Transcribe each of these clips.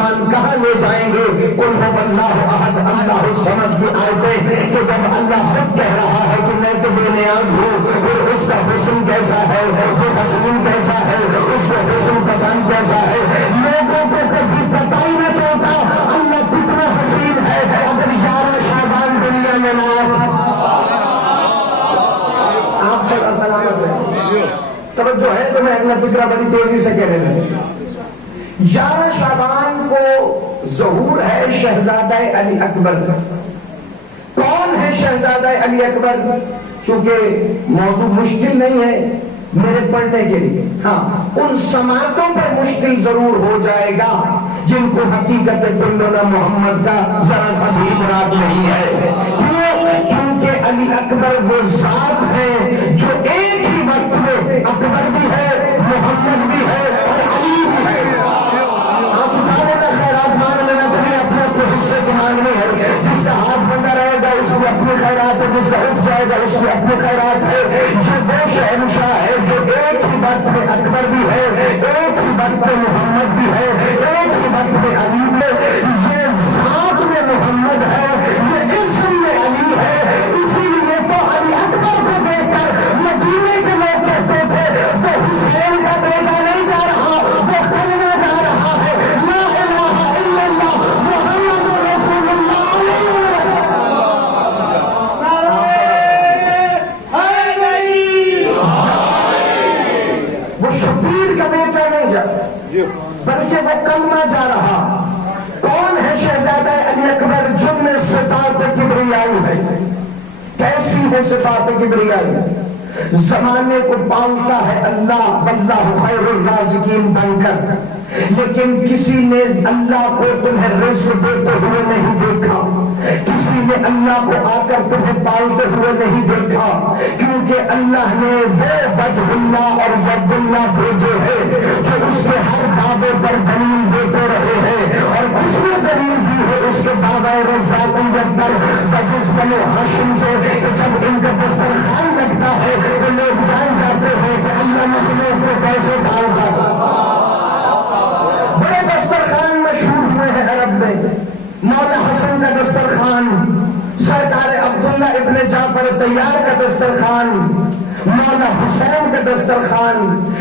مسلمان کہاں لے جائیں گے؟ قل هو اللہ احد اللہ الصمد کی آیتیں کہ جب اللہ خود کہہ رہا ہے کہ میں تو بے نیاز ہوں، پھر اس کا حسن کیسا ہے، وہ حسن کیسا ہے، اس کا حسن پسند کیسا ہے، لوگوں کو کبھی پتہ ہی نہ چلتا اللہ کتنا حسین ہے اگر 11 شعبان دنیا میں نہ آپ سے سلامت ہے۔ توجہ ہے تو میں اگلا فکرہ بڑی تیزی سے کہنے لگا۔ 11 شعبان کو ظہور ہے شہزادہ علی اکبر کا۔ کون ہے شہزادہ علی اکبر؟ چونکہ موضوع مشکل نہیں ہے میرے پڑھنے کے لیے، ہاں ان سماعتوں پر مشکل ضرور ہو جائے گا جن کو حقیقت کلنا محمد کا ذرا سا بھی مراد نہیں ہے۔ کیوں؟ کیونکہ علی اکبر وہ ذات ہے جو ایک ہی وقت میں اکبر بھی ہے، محمد بھی ہے اور علی بھی ہے۔ آپ اٹھا لینا، خیرات مانگ لینا، پھر اپنے اپنے حصے کو مانگنی ہے۔ جس کا ہاتھ بندہ رہے گا اس کی اپنی خیرات ہے، جس کا اٹھ جائے گا اس کی اپنی خیرات ہے۔ یہ وہ شہنشاہ ہے جو ایک ہی وقت میں اکبر بھی ہے، ایک ہی وقت میں محمد بھی ہے، ایک ہی وقت میں علی بھی ہے۔ یہ ذات میں محمد ہے، یہ اسم میں علی ہے۔ اسی لیے تو علی اکبر کو دیکھ کر مدینے کے لوگ کہتے تھے وہ حسین کا بیٹا نہیں جا رہا، وہ کلمہ جا رہا ہے، لا الہ الا اللہ محمد رسول اللہ علیہ وسلم۔ وہ شبیر کا بیٹا نہیں جا بلکہ وہ کلمہ جا رہا۔ کون ہے شہزادہ علی اکبر جن میں صفات کبریائی ہے؟ کیسی ہے صفات کبریائی؟ زمانے کو پالتا ہے اللہ، واللہ خیر الرازقین بن کر، لیکن کسی نے اللہ کو تمہیں رزق دیتے ہوئے نہیں دیکھا، کسی نے اللہ کو آ کر تمہیں پالتے ہوئے نہیں دیکھا، کیونکہ اللہ نے وہ وجہ اللہ اور ید اللہ بھیجے ہیں جو اس کے ہر دعوے پر دلیل دیتے رہے ہیں، اور اس نے دلیل دی ہے اس کے دعوے رزاقیت پر بجز بنو ہاشم کے کہ جب ان کا دسترخوان لگتا ہے تو لوگ جان جاتے ہیں کہ اللہ مخلوق کو کیسے ڈالتا ہے۔ بڑے دسترخوان مشہور ہوئے ہیں عرب میں، مولا حسن کا دسترخوان، سرکار عبداللہ ابن جعفر طیار کا دسترخوان، مولا حسین کا دسترخوان،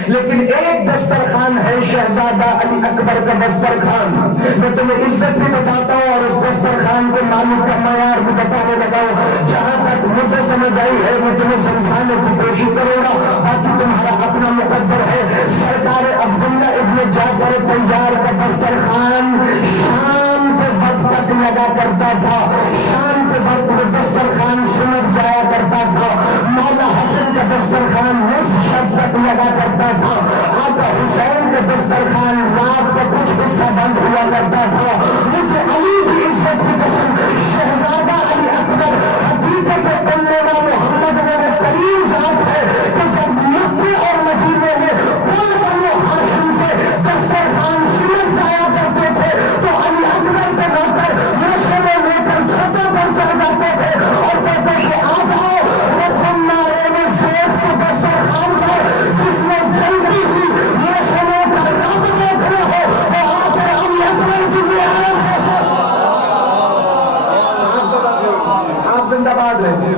لیکن ایک دسترخوان ہے شہزادہ علی اکبر کا دسترخوان۔ میں تمہیں عزت بھی بتاتا ہوں اور اس دسترخوان کو مالک کا معیار بھی بتانے لگا ہوں۔ جہاں تک مجھے سمجھ آئی ہے میں تمہیں سمجھانے کی کوشش کروں گا، باقی تمہارا اپنا مقدر ہے۔ سرکار عبداللہ ابن جعفر طیار کا دسترخوان شام کے وقت تک لگا کرتا تھا، شام کے وقت میں دسترخوان سمٹ جایا کرتا تھا۔ مولا حسن کا دسترخوان نصف شب تک لگا کرتا تھا۔ آقا حسین کا دسترخوان رات کا کچھ حصہ بند ہوا کرتا تھا۔ مجھے علی کی عزت کی قسم شہزادہ علی اکبر حقیقت کلنا محمد میں وہ کریم ذات ہے کہ جب مکے اور مدینے میں کل بنو ہاشم کے دسترخوان سمٹ جایا کرتے تھے تو علی اکبر کے نوکر مشورے لے کر چھتوں پر چڑھ جاتے تھے اور کہتے تھے آ جاؤ رب النارین سیف کے دسترخوان پر جس نے جلدی ہی مشورے کا رب دیکھنا ہو وہ آ کر علی اکبر کی زیارت ہے۔ آپ زندہ باد رہے،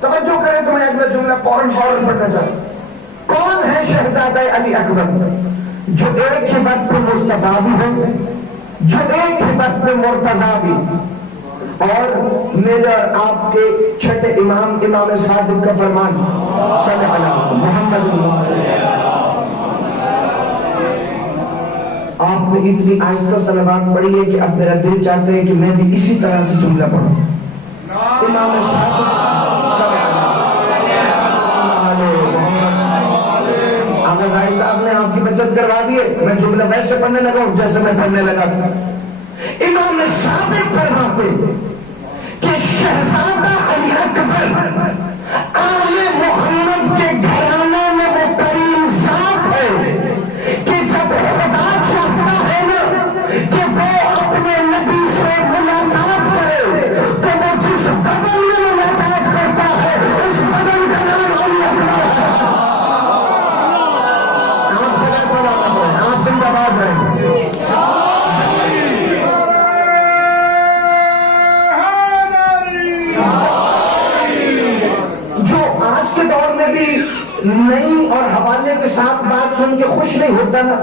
توجہ کریں تو میں اگلا جملہ فوراً پڑھنا چاہتا ہوں۔ کون ہے شہزادہ علی اکبر جو ایک ہی وقت پہ مصطفیٰ بھی ہے، جو ایک ہی وقت پہ مرتضیٰ بھی، اور میرا آپ کے چھٹے امام امام صادق کا فرمان صلی اللہ محمد۔ آپ نے اتنی آہستہ صلوات پڑھی ہے کہ اب میرا دل چاہتے ہیں کہ میں بھی اسی طرح سے جملہ پڑھوں۔ امام صادق صاحب نے آپ کی بچت کروا دی ہے، میں جملہ ویسے پڑھنے لگا ہوں جیسے میں پڑھنے لگا تھا۔ امام صادق فرماتے کہ شہزادہ علی اکبر آل محمد کے گھرانے میں وہ کریم ذات ہے کہ جب خدا چاہتا ہے نا کہ وہ اپنے نبی سے ملاقات کرے تو وہ جس بدن میں ملاقات کرتا ہے اس بدن کا نام علی اکبر ہے۔ آپ زندہ باد رہیں۔ نہیں اور حوالے کے ساتھ بات سن کے خوش نہیں ہوتا نا،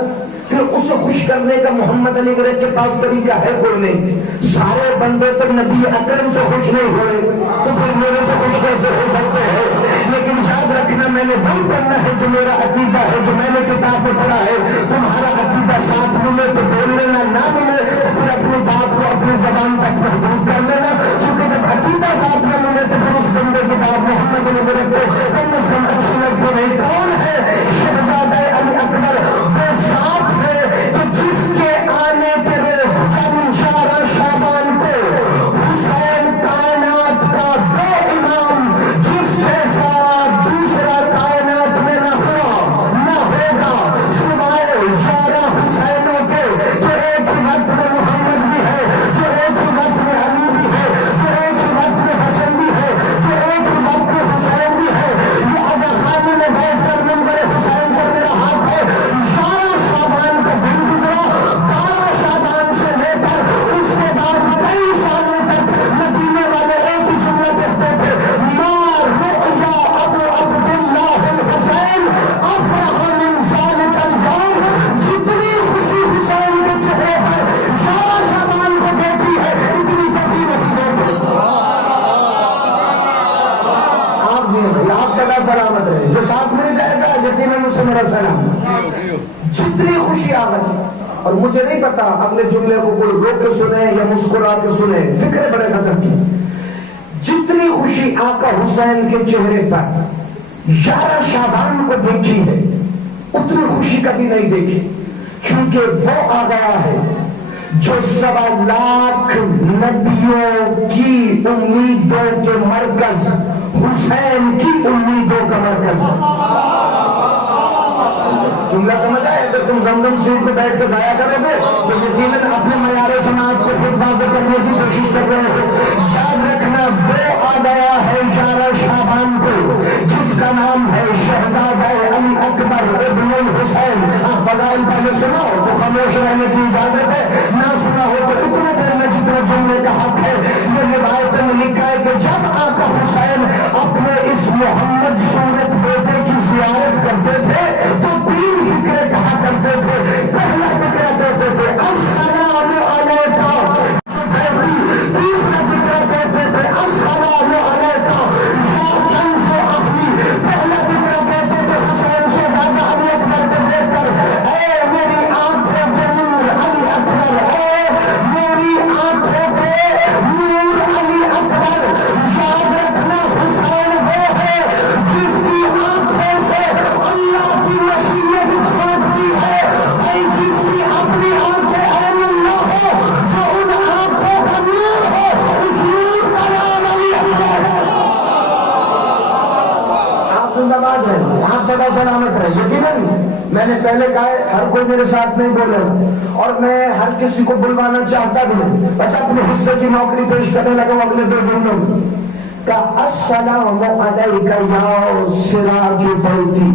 پھر اسے خوش کرنے کا محمد علی گرے کے پاس طریقہ ہے کوئی نہیں. سارے بندے تو نبی اکرم سے خوش نہیں ہوئے تو پھر میرے سے خوش کیسے ہو سکتے ہیں؟ لیکن یاد رکھنا میں نے وہی کرنا ہے جو میرا عقیدہ ہے، جو میں نے کتاب میں پڑھا ہے. تمہارا عقیدہ ساتھ ملے تو بول لینا، نہ ملے تو پھر اپنی بات کو اپنی زبان تک محدود کر لینا. کیونکہ جب عقیدہ ساتھ نہ ملے تو پھر اس بندے کی بات محمد علی گرے کو کم از کم اچھی لگتی نہیں. کون ہے شہزادہ علی اکبر؟ وہ ساتھ ہے کہ جس کے آنے کے روز یعنی 11 شعبان کو حسین کائنات کا وہ امام جس جیسا دوسرا کائنات میں نہ ہوا نہ ہوگا سوائے 11 حسینوں کے، جو ایک ہی وقت میں محمد بھی ہے، جو ایک ہی وقت میں علی بھی ہے، جو ایک ہی وقت میں حسن بھی ہے، جو ایک ہی وقت میں حسین بھی ہے. یہ اذخانی میں بیٹھ کر منبر حسین پر میرا ہاتھ ہے. 11 شعبان کا دن گزرا، 12 شعبان سے لے کر اس کے بعد کئی سالوں تک مدینے والے ایک ہی جملہ کہتے تھے، ما رؤیا ابو عبداللہ الحسین افرح من ذلک اليوم. جتنی خوشی حسین کے چہرے پر 11 شعبان کو دیکھی ہے اتنی کبھی نہیں دیکھی. آپ سدا سلامت رہے، جو ساتھ مل جائے گا یقیناً اسے میرا سلام. جتنی خوشی آ گئی، اور مجھے نہیں پتا اگلے جملے کو کوئی رو کے سنے یا مسکرا کے سنے، فکر بڑے خطر کی. جتنی خوشی آقا حسین کے چہرے پر 11 شعبان کو دیکھی ہے اتنی خوشی کبھی نہیں دیکھی. کیونکہ وہ آ گیا ہے جو 1.25 لاکھ نبیوں کی امیدوں کے مرکز، حسین کی امیدوں کا مرکز. جملہ سمجھ آئے؟ اگر تم زمزم سیٹ پہ بیٹھ کے ضائع کرو گے تو یقیناً اپنے معیار سماعت کو خود واضح کرنے کی کوشش کر رہے ہو. یاد رکھنا وہ آ گیا ہے 11 شعبان کو جس کا نام ہے شہزادہ علی اکبر ابن الحسین. فضائل پہلے سنا ہو تو خاموش رہنے کی اجازت ہے، نہ سنا ہو تو اتنے دیر میں جتنے جملے کا حق ہے. یہ روایت میں لکھا ہے کہ جب آقا حسین اپنے اس محمد صورت بیٹے کی زیارت کرتے تھے تو 3 فکرے کہا کرتے تھے. پہلا فکرہ کہتے تھے السلام علیکہ، جو بیٹی. تیسرا فکرہ کہتے تھے السلام علیکہ یا کنز اہلی. پہلا فکرہ کہتے تھے حسین شہزادہ علی اکبر کو دیکھ کر اے میری آنکھوں کے نور علی اکبر، اے میری آنکھوں کے نور علی اکبر. یاد رکھنا حسین وہ ہے جس کی آنکھوں سے اللہ کی مشیت چھوٹتی ہے، اے جس کی اپنی آنکھیں عین اللہ ہو، جو ان آنکھوں کا نور ہو، اس نور کا نام علی اکبر ہے. آپ زندہ باد ہیں، آپ سدا سلامت رہے. یقیناً میں نے پہلے کہا ہے ہر کوئی میرے ساتھ نہیں بولے اور میں ہر کسی کو بلوانا چاہتا بھی نہیں، بس اپنے حصے کی نوکری پیش کرنے لگا ہوں اگلے 2 جملوں میں. کہ السلام علیکہ یا سراج بیتی،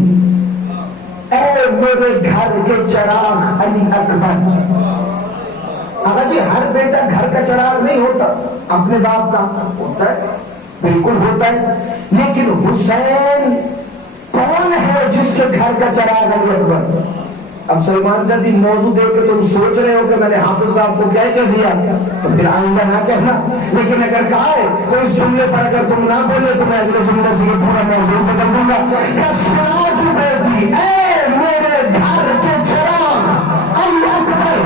اے میرے گھر کے چراغ علی اکبر. آقا جی ہر بیٹا گھر کا چراغ نہیں ہوتا، اپنے باپ کا ہوتا ہے، بالکل ہوتا ہے. لیکن حسین کون ہے جس کے گھر کا چراغ علی اکبر؟ اب سلمان جدی موضوع دیکھ کے تم سوچ رہے ہو کہ میں نے حافظ صاحب کو کہہ کے دیا تو پھر آئندہ نہ کہنا. لیکن اگر کہا ہے تو اس جملے پر اگر تم نہ بولے تو میں اگلے جملے سے یہ پورا موضوع بدل دوں گا. کہ سراج بیتی، اے میرے گھر کے چراغ علی اکبر.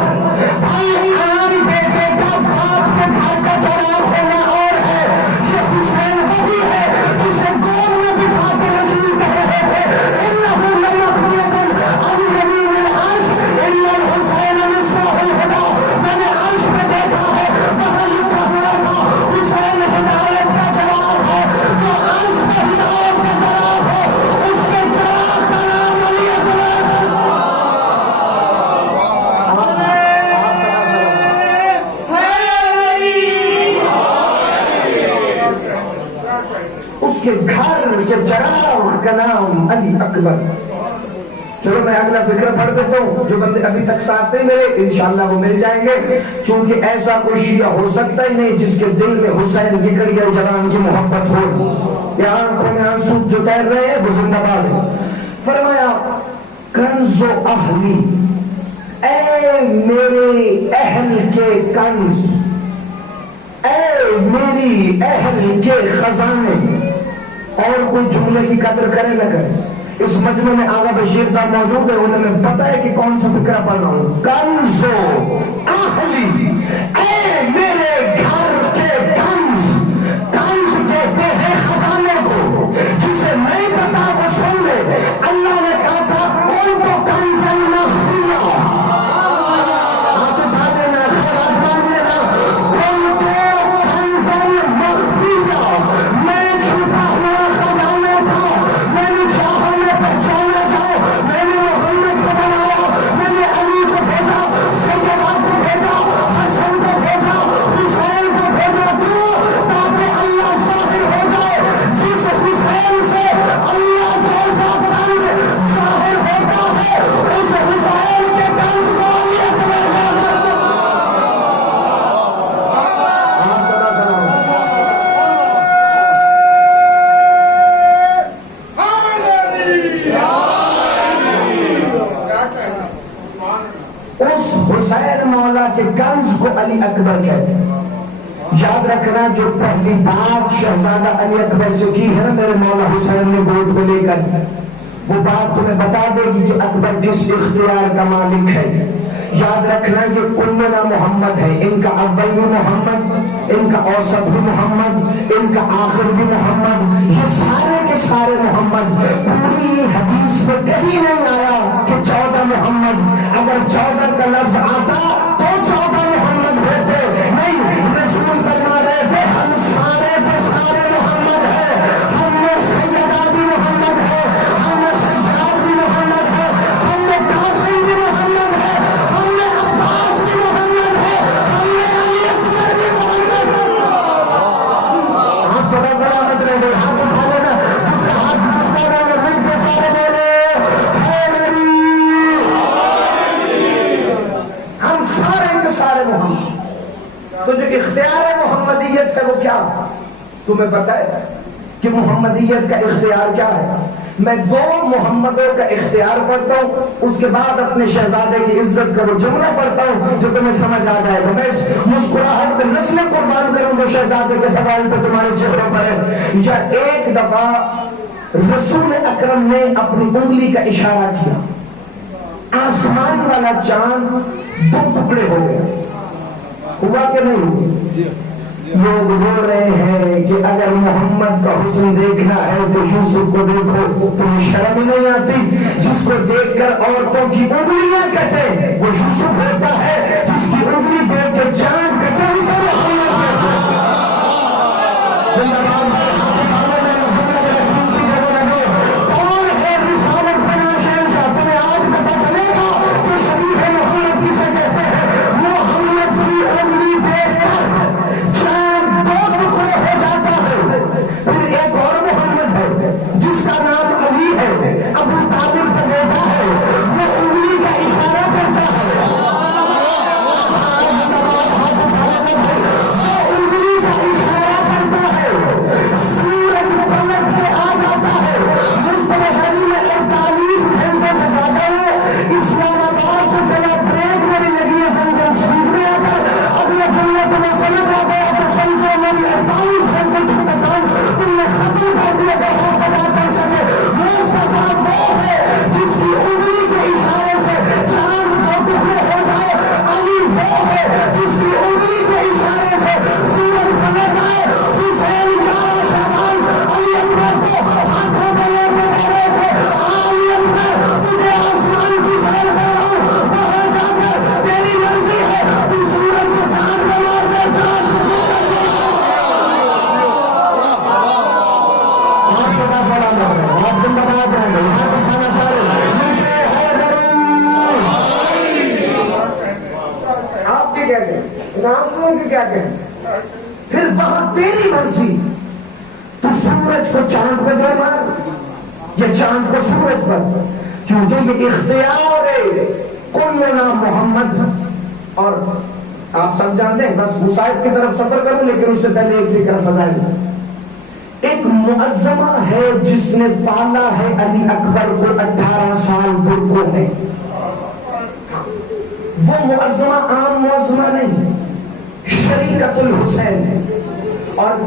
بھائی عام بیٹے کا باپ کے گھر کا چراغ ہونا اور ہے، یہ حسین وہی ہے جسے گود میں بٹھا کے رسول کہہ رہے تھے انہو لمقبوض عن یمین العرش الا الحسین مصباح الہدی. میں نے عرش پہ دیکھا ہے، وہاں لکھا ہوا تھا حسین ہدایت کا چراغ ہے. جو عرش پہ ہدایت کا چراغ ہے اس کے چراغ کا نام علی اکبر ہے. اس کے گھر کے چراغ کا نام علی اکبر. چلو میں اگلا فکر پڑھ دیتا ہوں، جو بندے ابھی تک ساتھ نہیں ملے انشاءاللہ وہ مل جائیں گے. چونکہ ایسا کوئی شیعہ ہو سکتا ہی نہیں جس کے دل میں حسین کی کڑی جوان کی محبت ہو. یا آنکھوں میں آنسو جو تیر رہے ہیں وہ زندہ باد ہے. فرمایا کنز و اہلی، اے میرے اہل کے کنز، اے میری اہل کے خزانے. اور کوئی جملے کی قدر کرے نہ کرے، اس مجمع میں آغا بشیر صاحب موجود ہے، انہیں میں پتہ ہے کہ کون سا فکرہ پڑھ رہا ہوں. کنز و اہلی، اے میرے گھر کے کنز. کنز کہتے ہیں خزانے کو، جسے نہیں پتا وہ سن لے. اللہ نے کہا تھا کون تو کنز مخفیہ، آپ ڈالے نا خیرات مانگے نا، کون تو کنز مخفیہ، میں چھپا ہوا خزانے تھا، میں نے چاہا میں پہچانا جاؤ، میں نے محمد کو بنایا، میں نے علی کو بھیجا، سیدنا کو بھیجا، حسن کو بھیجا، حسین کو بھیجا تو تاکہ اللہ ظاہر ہو جائے. جس حسین سے اللہ جیسا کنز ظاہر ہوتا ہے، اس حسین کے کنز کو اہمیت لے جاتا ہے. اس حسین مولا کے کنز کو علی اکبر کہتے ہیں. یاد رکھنا جو پہلی بات شہزادہ علی اکبر سے کی ہے نا میرے مولا حسین نے گود کو لے کر، وہ بات تمہیں بتا دے گی کہ اکبر کس اختیار کا مالک ہے. یاد رکھنا یہ کلنا محمد ہے، ان کا اول بھی محمد، ان کا اوسط بھی محمد، ان کا آخر بھی محمد، یہ سارے کے سارے محمد. پوری حدیث میں کہیں نہیں آیا کہ 14 محمد. اگر 14 کا لفظ آتا تو 14 محمد ہوتے. نہیں، رسول فرما رہے تھے ہم سارے کے سارے محمد ہیں. ہم میں سیدہ بھی محمد ہے، ہم میں سجاد بھی محمد ہے، ہم میں قاسم بھی محمد ہے، ہم میں عباس بھی محمد ہے، ہم میں علی اکبر بھی محمد ہے. آپ ذرا سلامت رہے، ہاتھ اٹھا لینا، جس کا ہاتھ اٹھا لینا، مل کے سارے بولے ہم سارے کے سارے محمد. تو جو اختیار محمدیت ہے وہ کیا؟ تمہیں پتہ ہے کہ محمدیت کا اختیار کیا ہے؟ میں 2 محمدوں کا اختیار پڑھتا ہوں، اس کے بعد اپنے شہزادے کی عزت کا وہ جملہ پڑھتا ہوں جو تمہیں سمجھ آ جائے گا. میں اس مسکراہٹ پہ نسلیں قربان کروں جو شہزادے کے فضائل پہ تمہارے چہروں پر ہے. یا ایک دفعہ رسول اکرم نے اپنی انگلی کا اشارہ کیا، آسمان والا چاند 2 ٹکڑے ہو گئے. ہوا کہ نہیں ہوا؟ لوگ بول رہے ہیں کہ اگر محمد کا حسن دیکھنا ہے تو یوسف کو دیکھو. تمہیں شرم نہیں آتی؟ جس کو دیکھ کر عورتوں کی انگلیاں کٹے وہ یوسف ہوتا ہے، جس کی انگلی دیکھ کے چاند کٹے اسے محمد کہتے ہیں. کون ہے رسالت بنا شہنشاہ؟ تمہیں آج پتا چلے گا کہ شریف محمد کسے کہتے ہیں. محمد کی انگلی دیکھ کر چاند 2 ٹکڑے ہو جاتا ہے. پھر ایک اور محمد ہے جس کا نام علی ہے، ابو طالب کا بیٹا ہے، وہ انگلی کا اشارہ کرتا ہے، وہ انگلی کا اشارہ کرتا ہے، سورج پلٹ کے آ جاتا ہے. مستقبل میں 48 گھنٹے سے زیادہ ہے. اسلام آباد سے چلا بریک میری لگی ہے سمجھو شریف میں آ کر اگلے جملے تمہیں سمجھ آ گیا تو سمجھو میری 48 گھنٹے کی پہچان تم نے ختم کر دیا تو ہاتھ ادا کر سکے. مصطفیٰ وہ ہے جس کی انگلی کے اشارے سے چاند 2 ٹکڑے ہو جائے. علی وہ ہے جس کی انگلی کے اشارے سے سورج پلٹ آئے. حسین 11 شعبان علی اکبر کو ہاتھوں میں لے کے کہہ رہے تھے علی اکبر تجھے آسمان کی سیر کر رہا ہوں، وہاں جا کر تیری مرضی ہے تو سورج کو چاند میں مار دے، چاند کو سورج سے آپ کے کیا کہیں، رام کے کیا کہیں. پھر وہاں تیری مرضی، تو سورج کو چاند پہ دے مار یا چاند کو سورج پر، کیونکہ یہ اختیار ہے. کلنا محمد. اور آپ سب جانتے ہیں، بس مصائب کی طرف سفر کروں لیکن اس سے پہلے ایک فکر فضائل. ایک معظمہ ہے جس نے پالا ہے علی اکبر کو 18 سال برقوں میں. وہ معظمہ عام معظمہ نہیں، شریکت الحسین ہے. اور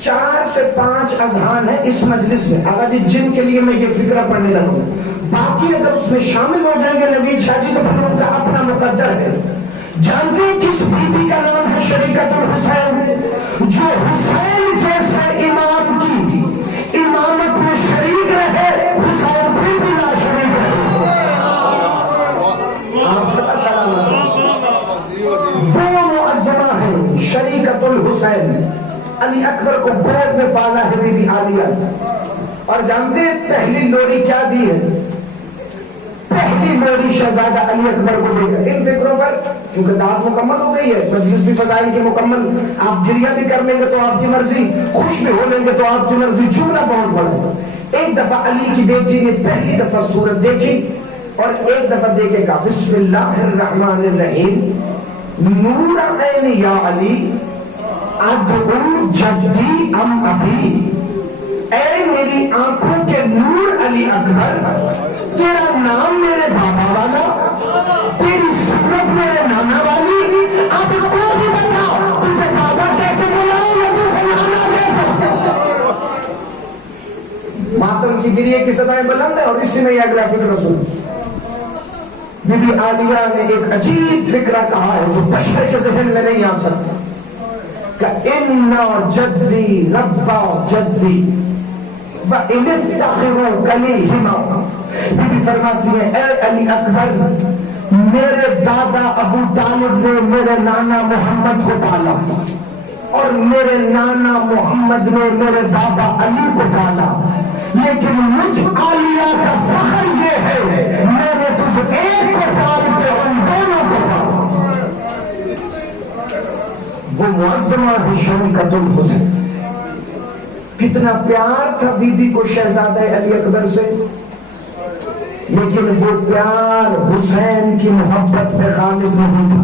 4 سے 5 اذہان ہیں اس مجلس میں. آقا جی جن کے لیے میں یہ فکرہ پڑھنے لگوں، باقی اگر اس میں شامل ہو جائیں گے نوید شاہ جی تو پھر ان کا اپنا مقدر ہے. جانتے ہیں کس بی بی کا نام ہے شریکت الحسین؟ جو حسین جیسے امام کی امامت میں شریک رہے، حسین پھر بھی لا شریک رہے. وہ معظمہ ہے شریکت الحسین. علی اکبر کو گود میں پالا ہے بی بی عالیہ. اور جانتے ہیں پہلی لوری کیا دی ہے؟ پہلی لوری شہزادہ علی اکبر کو دے کر. ان فکروں پر کیونکہ دعوت مکمل ہو گئی ہے، مجلس بھی فضائل کی مکمل، آپ جریہ بھی کر لیں گے تو آپ کی مرضی، خوش بھی ہو لیں گے تو آپ کی مرضی. جملہ بہت بڑا ہے. ایک دفعہ علی کی بیٹی نے پہلی دفعہ سورت دیکھی اور ایک دفعہ دیکھے گا بسم اللہ الرحمن الرحیم. نور عین یا علی ادعو جدی ام ابی. اے میری آنکھوں کے نور علی اکبر، تیرا نام میرے بابا والا، تیری صورت میرے نانا والی. اب تو ہی بتاؤ تجھے بابا کہہ کے بلاؤ یا تجھے نانا کہہ. ماتم کی گریے کی صدائیں بلند ہے. اور اسی میں یہ اگلا فکر سن. بی بی عالیہ نے ایک عجیب فکرہ کہا ہے جو بشر کے ذہن میں نہیں آ سکتا کہ اِنَّا جَدِّي رَبَّا جَدِّي وَإِنِ افْتَخِرُوا كَلِيهِمَا. بی بی فرماتی ہے اے علی اکبر، میرے دادا ابو طالب نے میرے نانا محمد کو پالا اور میرے نانا محمد نے میرے بابا علی کو پالا، لیکن مجھ عالیہ کا فخر یہ ہے میں نے تجھ ایک کو پال کے ان دونوں کو پالا. وہ معظمہ ہے شریکت الحسین. کتنا پیار تھا بی بی کو شہزادہ علی اکبر سے، لیکن وہ پیار حسین کی محبت پہ غالب نہیں تھا.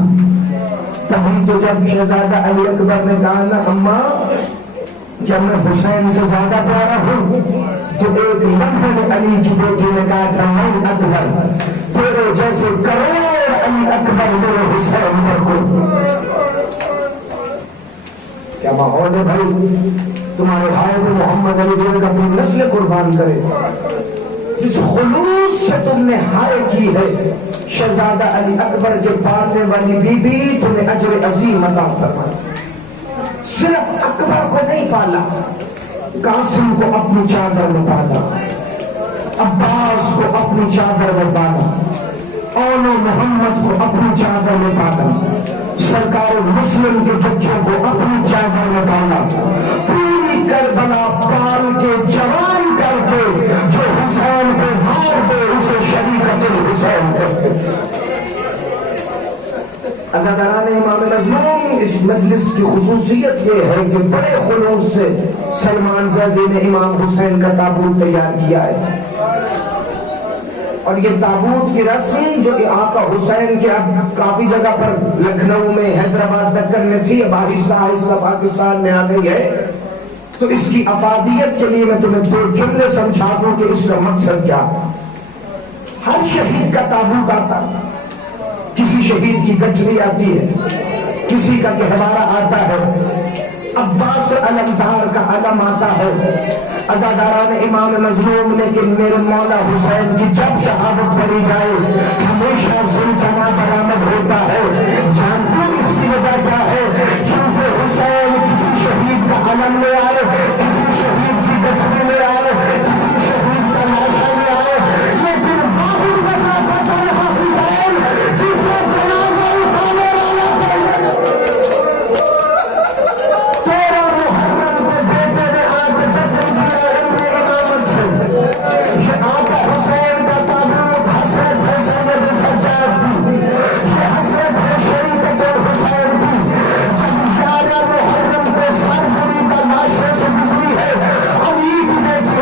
تبھی تو جب شہزادہ علی اکبر نے کہا نا اماں کیا میں حسین سے زیادہ پیارا ہوں، تو ایک لمحے میں علی کی بیٹی نے کہا تھا میں اکبر تیرے جیسے کروڑ علی اکبر میرے حسین کو. کیا ماحول ہے بھائی. تمہارے بھائی کو محمد علی جن کا اپنی نسل قربان کرے. جس خلوص سے تم نے ہائے کی ہے شہزادہ علی اکبر کے پالنے والی بی بی تمہیں اجر عظیم عطا فرمائے. صرف اکبر کو نہیں پالا، قاسم کو اپنی چادر میں پالا، عباس کو اپنی چادر میں پالا، اون محمد کو اپنی چادر میں پالا، سرکار مسلم کے بچوں کو اپنی چادر میں پالا. پوری کربلا پال کے جوان کر کے جو حسین کو مار دے اسے شریکت الحسین کرتے. عزاداران امام مظلوم، اس مجلس کی خصوصیت یہ ہے کہ بڑے خلوص سے سلمان زادی نے امام حسین کا تابوت تیار کیا ہے. اور یہ تابوت کی رسم جو آقا حسین کے اب کافی جگہ پر لکھنؤ میں، حیدرآباد، دکن میں تھی، اب آہستہ آہستہ پاکستان میں آ گئی ہے. تو اس کی افادیت کے لیے میں تمہیں 2 جملے سمجھا دوں کہ اس کا مقصد کیا. ہر شہید کا تابوت آتا، کسی شہید کی گٹھڑی آتی ہے، کسی کا گہوارہ آتا ہے، عباس علمدار کا علم آتا ہے. عزاداران امام مظلوم نے کہ میرے مولا حسین کی جب شہادت پڑھی جائے ہمیشہ زلجنا برآمد ہوتا ہے. جانتے ہو اس کی وجہ کیا ہے؟ چونکہ حسین کسی شہید کا علم لے آئے، کسی شہید کی گٹھڑی لے آئے، کسی شہید کا لاشا لے آئے، لیکن باہر بچا تھا یہاں حسین جس کا جنازہ اٹھانے والا تیرا محرم کو بیٹے نے آج دفن کیا امامت سے. یہ آقا حسین کا تابوت حسرت ہے سید سجاد کی، یہ حسرت ہے شریکت الحسین کی. جب 11 محرم کو سرزمین کا لاشے سے گزری ہے علی کی بیٹی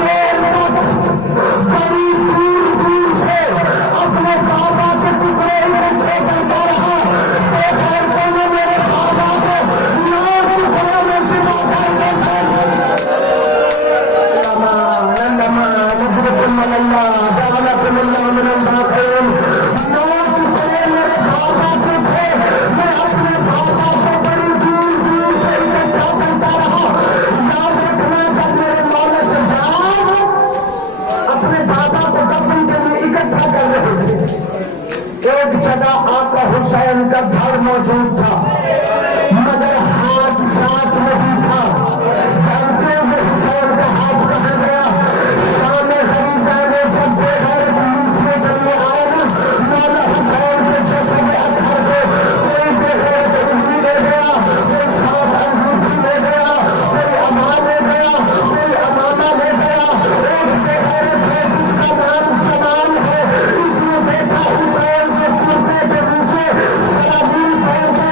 دیر تک بڑی دور دور سے اپنے بابا کے ٹکڑے اکٹھے کرتا رہا. خیر کونوں میرے بابا کو 9 ٹکڑوں میں ذبح کر دیتے ہیں. جعلكم الله من الباقين. 9 ٹکڑے میرے بابا کے تھے. میں اپنے بابا کو بڑی دور دور سے اکٹھا کرتا رہا. یاد رکھنا جب میرے مولا سجاد اپنے بابا کو دفن کے لیے اکٹھا کر رہے تھے، ایک جگہ آقا حسین کا گھر موجود تھا مگر ہاتھ ساتھ نہیں تھا. جانتے ہیں حسین کا ہاتھ کہاں گیا؟ شام غریبہ میں جب بے غیرت لوٹنے کے لیے آئے نا، مولا حسین کے جسد اطہر کو کوئی بے غیرت انگلی لے گیا، کوئی ساتھ انگوٹھی لے گیا، کوئی امان لے گیا، کوئی امامہ لے گیا. ایک بے غیرت ہے جس کا نام جمال ہے، اس نے دیکھا حسین کے کرتے کے نیچے سرابیل پہن کے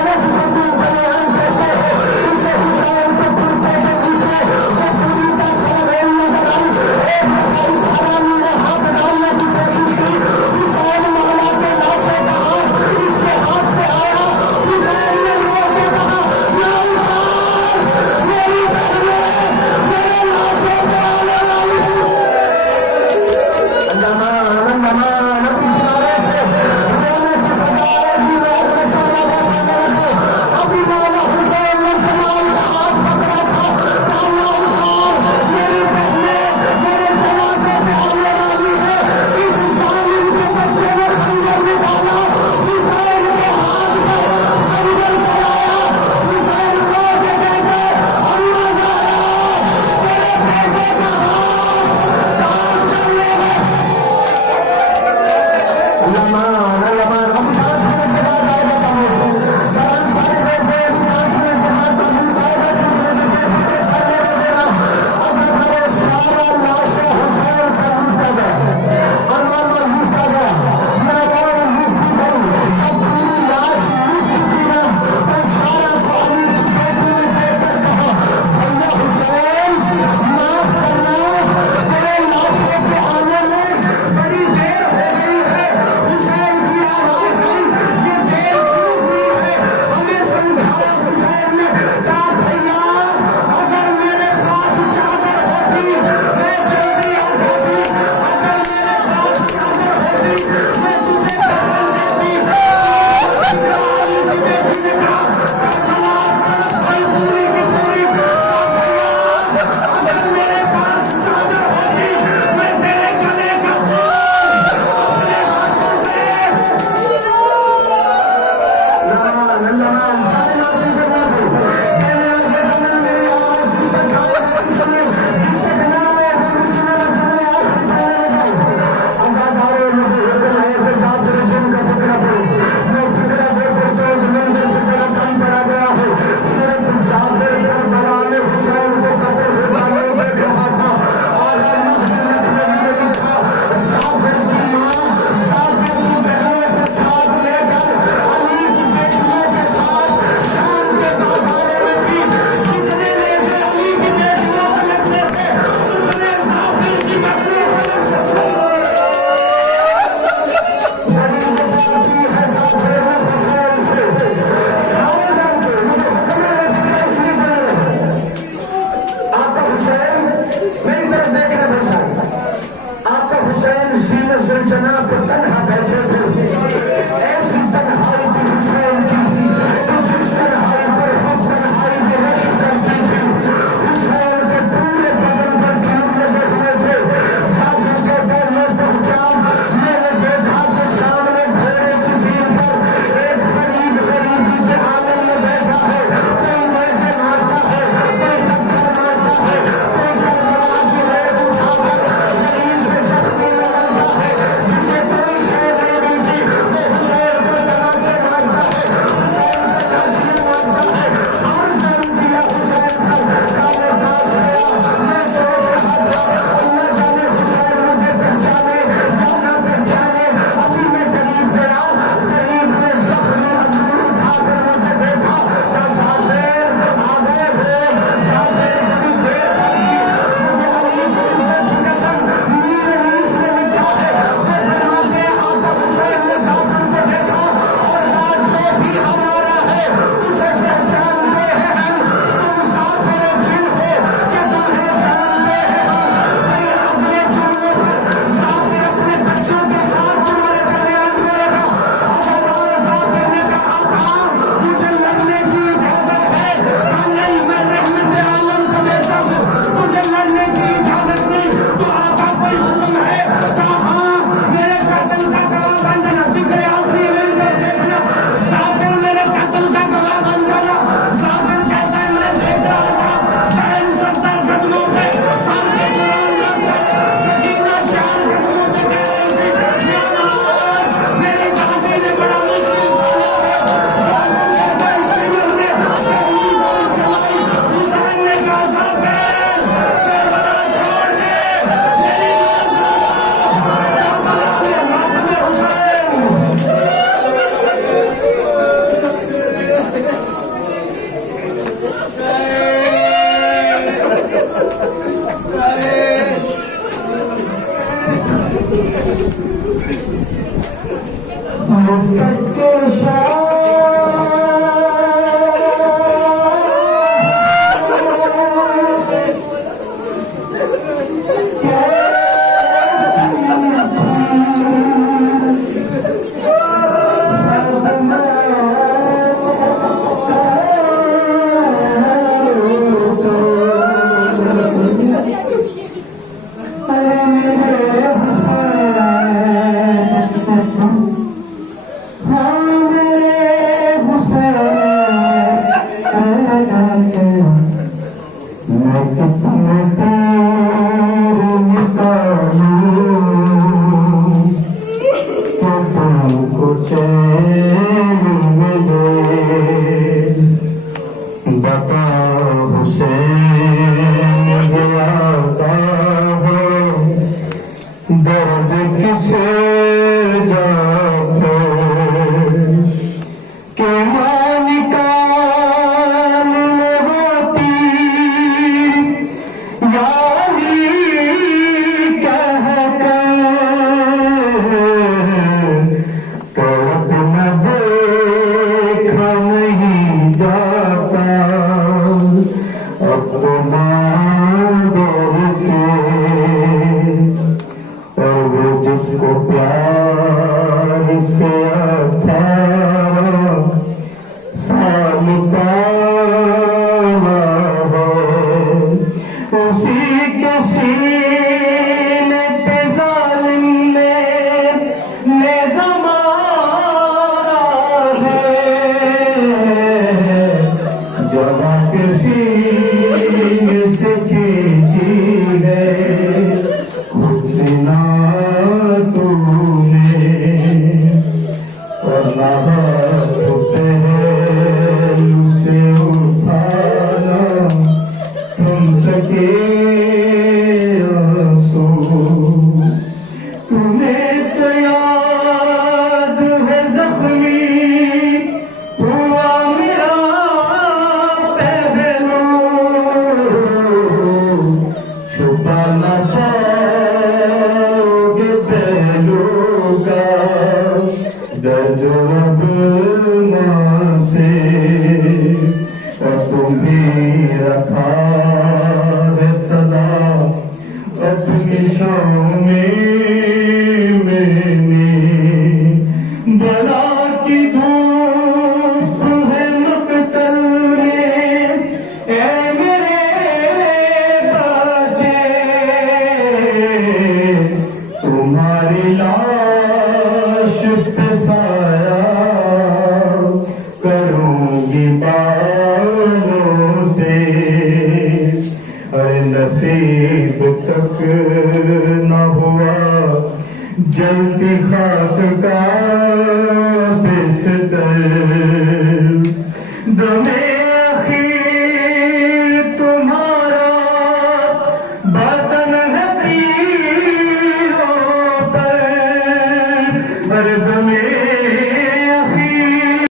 دمے